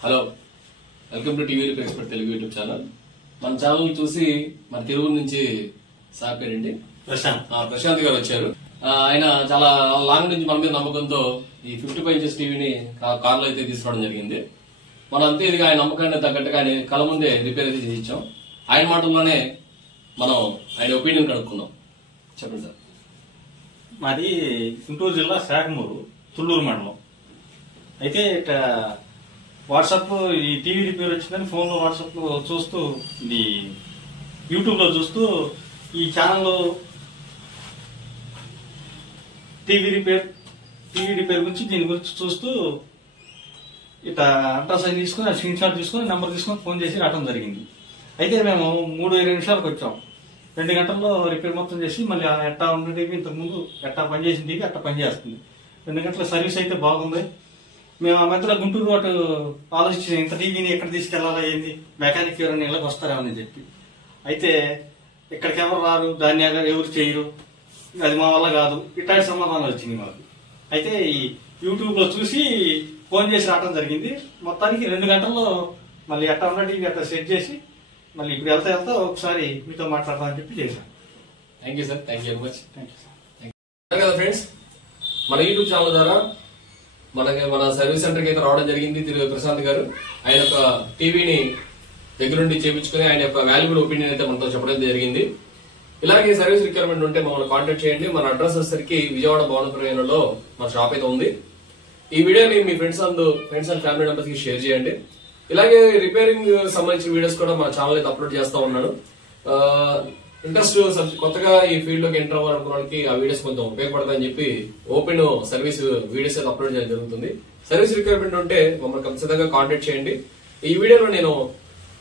Hello, welcome to TV repair expert Telugu YouTube channel. మన channel చూసి మన తిరువురు నుంచి సార్ పేరేంటి ప్రశాంత్ గారు వచ్చారు. ఆయన చాలా లాంగ్ నుంచి మన మీద నమ్మకంతో ఈ 55 ఇంచెస్ టీవీని కార్లో అయితే తీసుకోవడం జరిగింది. మనం అంతే ఇదిగా ఆయన నమ్మకాన్ని తగ్గట్టుగా ఆయన కళ్ళ ముందే రిపేర్ అయితే చేసి ఇచ్చాం. ఆయన మాటల్లోనే మనం ఆయన ఒపీనియన్ కనుక్కున్నాం. చెప్పండి సార్. మాది గుంటూరు జిల్లా శాఖమూరు తుళ్ళూరు మండలం. అయితే వాట్సాప్ ఈ టీవీ రిపేర్ వచ్చిందని ఫోన్లో వాట్సాప్ లో చూస్తూ ఇది యూట్యూబ్ లో చూస్తూ ఈ ఛానల్లో టీవీ రిపేర్ గురించి దీని గురించి చూస్తూ ఇట్లా అల్ట్రాసౌండ్ తీసుకుని స్క్రీన్ షాట్ తీసుకుని నెంబర్ తీసుకుని ఫోన్ చేసి రావడం జరిగింది. అయితే మేము 3-20 నిమిషాలకు వచ్చాం. 2 గంటల్లో రిపేర్ మొత్తం చేసి మళ్ళీ ఎట్టా ఉండేవి ఇంతకుముందు ఎట్టా పనిచేసింది అట్టా పనిచేస్తుంది. 2 గంటల సర్వీస్ అయితే బాగుంది. మేము ఆ మధ్యలో గుంటూరు వాటి ఆలోచించి ఇంత టీవీని ఎక్కడ తీసుకెళ్లాలా ఏంది, మెకానిక్ ఎవరైనా ఇళ్ళకి వస్తారేమని చెప్పి. అయితే ఇక్కడికి ఎవరు రారు, దాన్ని ఎవరు చేయరు, అది మా వల్ల కాదు, ఇట్లాంటి సమాధానాలు వచ్చినాయి మాకు. అయితే ఈ యూట్యూబ్ లో చూసి ఫోన్ చేసి రావడం జరిగింది. మొత్తానికి 2 గంటల్లో మళ్ళీ ఎట్టా ఉన్న టీవీ అట్లా సెట్ చేసి మళ్ళీ ఇప్పుడు వెళ్తా ఒకసారి మీతో మాట్లాడతామని చెప్పి చేశాను. Thank you sir. Thank you very much. Thank you sir. కదా ఫ్రెండ్స్, మన యూట్యూబ్ ఛానల్ ద్వారా మన సర్వీస్ సెంటర్కి అయితే రావడం జరిగింది ప్రశాంత్ గారు. ఆయన యొక్క టీవీని దగ్గరుండి చేపించుకుని ఆయన యొక్క వాల్యుబుల్ ఒపీనియన్ అయితే మనతో చెప్పడం జరిగింది. ఇలాగే సర్వీస్ రిక్వైర్మెంట్ ఉంటే మమ్మల్ని కాంటాక్ట్ చేయండి. మన అడ్రస్ వచ్చేసరికి విజయవాడ భవనపురంలో మన షాప్ అయితే ఉంది. ఈ వీడియోని మీ ఫ్రెండ్స్ అండ్ ఫ్యామిలీ మెంబర్స్ కి షేర్ చేయండి. ఇలాగే రిపేరింగ్ సంబంధించిన వీడియోస్ కూడా మన ఛానల్ అయితే అప్లోడ్ చేస్తా ఉన్నాను. ఇంట్రెస్ట్ కొత్తగా ఈ ఫీల్డ్ లోకి ఎంటర్ అవ్వాలనుకున్న వాళ్ళకి ఆ వీడియోస్ కొంచెం ఉపయోగపడతాయని చెప్పి ఓపెన్ సర్వీస్ వీడియోస్ అయితే అప్లోడ్ చేయడం జరుగుతుంది. సర్వీస్ రిక్వైర్మెంట్ ఉంటే మమ్మల్ని ఖచ్చితంగా కాంటాక్ట్ చేయండి. ఈ వీడియోలో నేను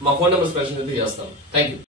మా ఫోన్ నెంబర్ స్పెషల్ అయితే చేస్తాను. Thank you.